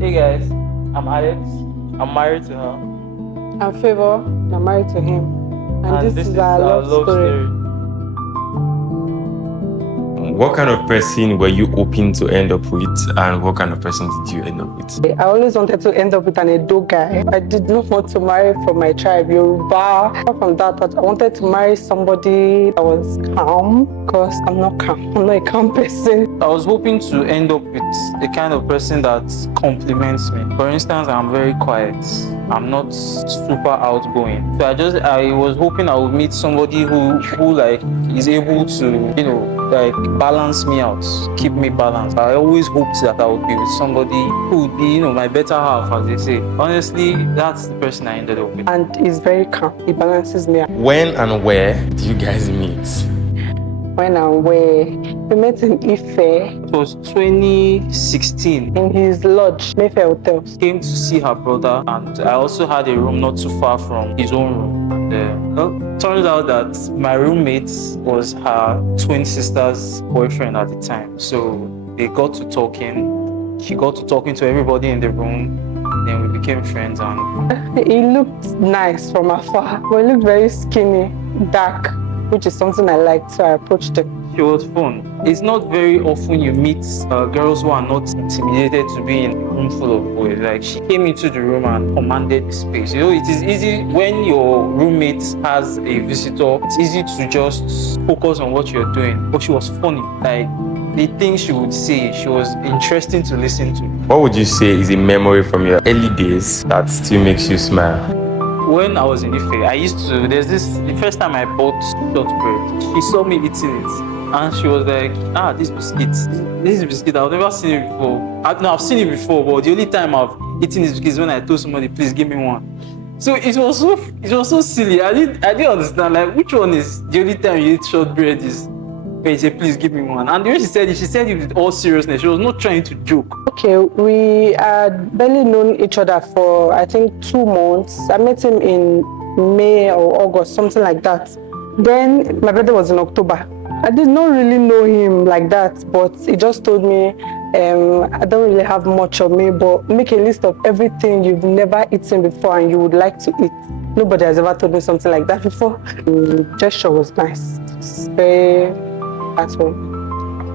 Hey guys, I'm Alex. I'm married to her. I'm Favor. I'm married to him. And this is our love story. What kind of person were you hoping to end up with, and what kind of person did you end up with? I always wanted to end up with an Edo guy. I did not want to marry from my tribe, Yoruba. Apart from that, I wanted to marry somebody that was calm, because I'm not calm. I'm not a calm person. I was hoping to end up with the kind of person that compliments me. For instance, I'm very quiet. I'm not super outgoing. So I was hoping I would meet somebody who like is able to, like balance me out, keep me balanced. I always hoped that I would be with somebody who would be, my better half, as they say. Honestly, that's the person I ended up with. And he's very calm. He balances me out. When and where did you guys meet? When and where? We met in Ife. It was 2016. In his lodge, Mayfair Hotel. Came to see her brother, and I also had a room not too far from his own room. And turns out that my roommate was her twin sister's boyfriend at the time. So they got to talking. She got to talking to everybody in the room. Then we became friends. And he looked nice from afar, but he looked very skinny, dark, which is something I liked, so I approached him. She was fun. It's not very often you meet girls who are not intimidated to be in a room full of boys. Like, she came into the room and commanded the space. It is easy when your roommate has a visitor. It's easy to just focus on what you're doing. But she was funny. Like, the things she would say, she was interesting to listen to. What would you say is a memory from your early days that still makes you smile? When I was in Ife, the first time I bought shortbread, she saw me eating it. And she was like, this biscuit, I've never seen it before. I've seen it before, but the only time I've eaten this biscuit is when I told somebody, please give me one. So it was so silly. I didn't understand, like, which one is the only time you eat shortbread is when you say, please give me one. And the way she said it with all seriousness. She was not trying to joke. Okay, we had barely known each other for, I think, 2 months. I met him in May or August, something like that. Then my birthday was in October. I did not really know him like that, but he just told me, I don't really have much of me, but make a list of everything you've never eaten before and you would like to eat. Nobody has ever told me something like that before. The gesture was nice. It's very heartfelt.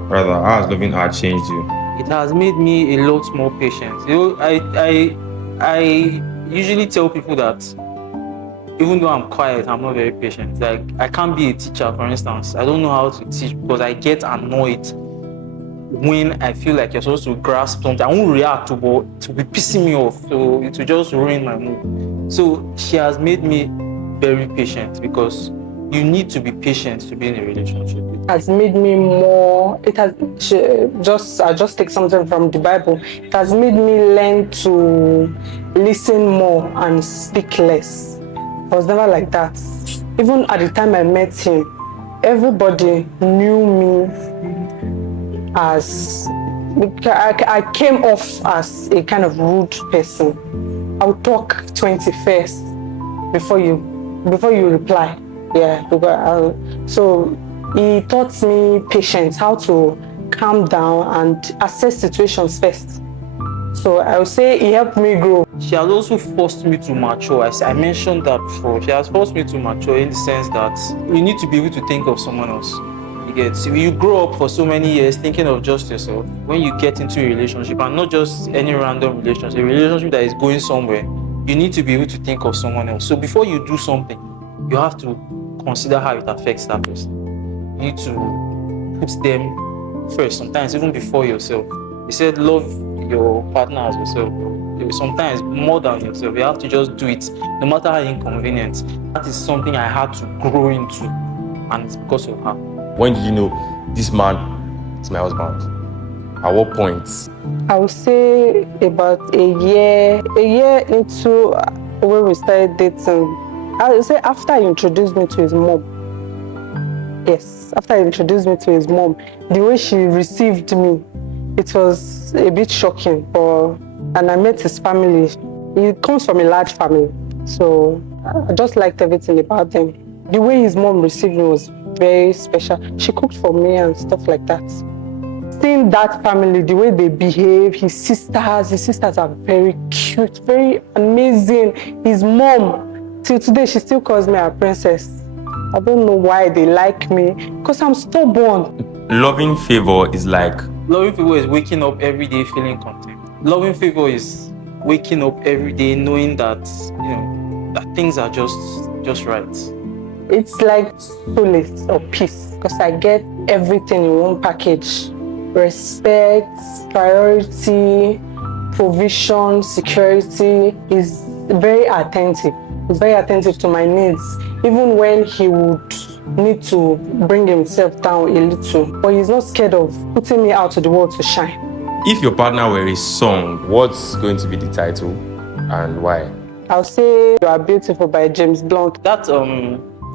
Brother, how has loving her changed you? It has made me a lot more patient. I usually tell people that even though I'm quiet, I'm not very patient. Like, I can't be a teacher, for instance. I don't know how to teach because I get annoyed when I feel like you're supposed to grasp something. I won't react to, but to be pissing me off. So it will just ruin my mood. So she has made me very patient, because you need to be patient to be in a relationship. It has made me more, I'll just take something from the Bible. It has made me learn to listen more and speak less. I was never like that. Even at the time I met him, everybody knew me as, I came off as a kind of rude person. I'll talk 20 first before you reply. Yeah, so he taught me patience, how to calm down and assess situations first. So I would say he helped me grow. She has also forced me to mature. I mentioned that before. She has forced me to mature in the sense that you need to be able to think of someone else. You grow up for so many years thinking of just yourself. When you get into a relationship, and not just any random relationship, a relationship that is going somewhere, you need to be able to think of someone else. So before you do something, you have to consider how it affects that person. You need to put them first, sometimes even before yourself. He said, love your partner as yourself. Sometimes more than yourself. You have to just do it, no matter how inconvenient. That is something I had to grow into, and it's because of her. When did you know this man is my husband? At what point? I would say about a year into when we started dating. I would say after he introduced me to his mom. Yes, after he introduced me to his mom, the way she received me, it was a bit shocking. And I met his family. He comes from a large family, so I just liked everything about them. The way his mom received me was very special. She cooked for me and stuff like that. seeing that family, the way they behave, his sisters are very cute, very amazing. His mom, till today, she still calls me a princess. I don't know why they like me, because I'm stubborn. Loving Favor is like... Loving Favor is waking up every day feeling content. Loving Favor is waking up every day knowing that, that things are just right. It's like solace or peace, because I get everything in one package. Respect, priority, provision, security. Is very attentive. He's very attentive to my needs, even when he would need to bring himself down a little. But he's not scared of putting me out to the world to shine. If your partner were a song, what's going to be the title and why? I'll say You Are Beautiful by James Blunt. That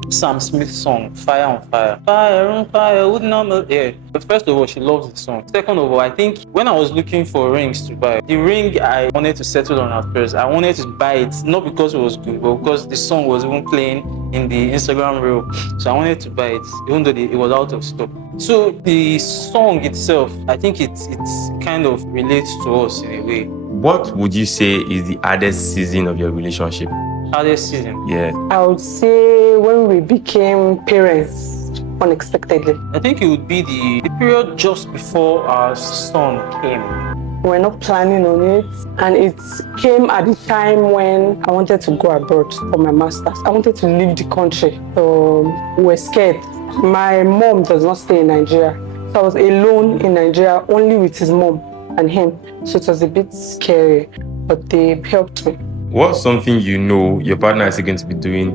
Sam Smith song, Fire on Fire. Fire on fire, would not. Yeah. But first of all, she loves the song. Second of all, I think when I was looking for rings to buy, the ring I wanted to settle on at first, I wanted to buy it not because it was good, but because the song was even playing in the Instagram reel. So I wanted to buy it, even though it was out of stock. So the song itself, I think it kind of relates to us in a way. What would you say is the hardest season of your relationship? Hardest season? Yeah. I would say when we became parents unexpectedly. I think it would be the period just before our son came. We're not planning on it, and it came at the time when I wanted to go abroad for my master's. I wanted to leave the country, so we were scared. My mom does not stay in Nigeria, so I was alone in Nigeria, only with his mom and him. So it was a bit scary, but they helped me. What's something your partner is going to be doing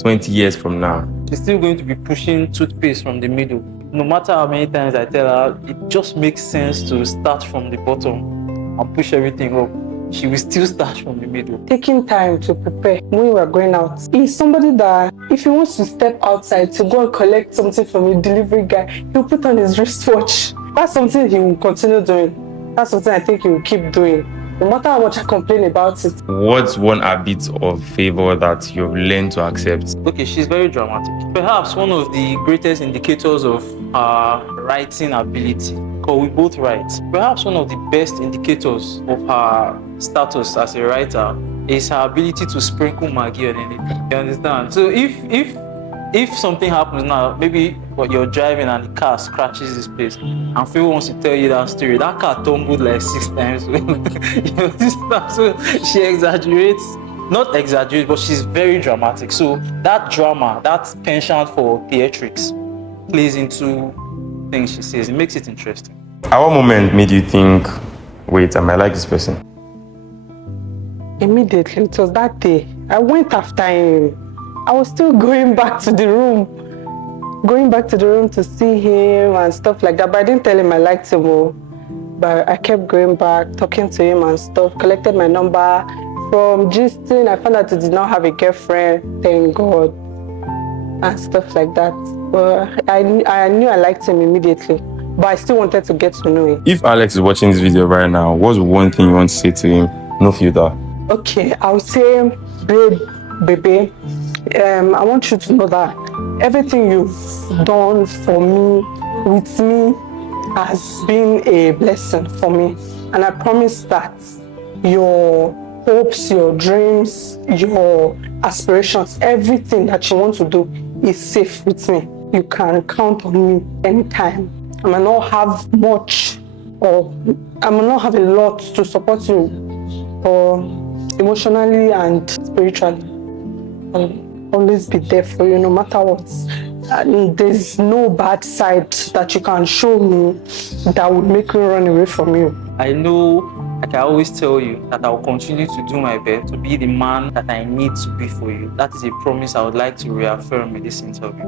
20 years from now? She's still going to be pushing toothpaste from the middle. No matter how many times I tell her, it just makes sense to start from the bottom and push everything up. She will still start from the middle. Taking time to prepare when we are going out. He's somebody that if he wants to step outside to go and collect something from a delivery guy, he'll put on his wristwatch. That's something he will continue doing. That's something I think he will keep doing. No matter how much I complain about it. What's one habit of Favor that you've learned to accept? Okay, she's very dramatic. Perhaps one of the greatest indicators of her writing ability, because we both write. Perhaps one of the best indicators of her status as a writer is her ability to sprinkle Maggie on anything. You understand? So if something happens now, maybe you're driving and the car scratches this place, and Phil wants to tell you that story. That car tumbled like 6 times. You understand? So she exaggerates. Not exaggerates, but she's very dramatic. So that drama, that penchant for theatrics, plays into things she says. It makes it interesting. At what moment made you think, wait, I might like this person? Immediately, it was that day. I went after him. I was still going back to the room to see him and stuff like that. But I didn't tell him I liked him. But I kept going back, talking to him and stuff, collected my number. From gisting, I found out he did not have a girlfriend, thank God, and stuff like that. But I knew I liked him immediately, but I still wanted to get to know him. If Alex is watching this video right now, what's one thing you want to say to him? No filter. Okay, I would say, baby, I want you to know that everything you've done for me, with me, has been a blessing for me. And I promise that your hopes, your dreams, your aspirations, everything that you want to do is safe with me. You can count on me anytime. I may not have much, or I may not have a lot to support you, or emotionally and spiritually. I'll always be there for you no matter what. And there's no bad side that you can show me that would make me run away from you. I know I can always tell you that I will continue to do my best to be the man that I need to be for you. That is a promise I would like to reaffirm in this interview.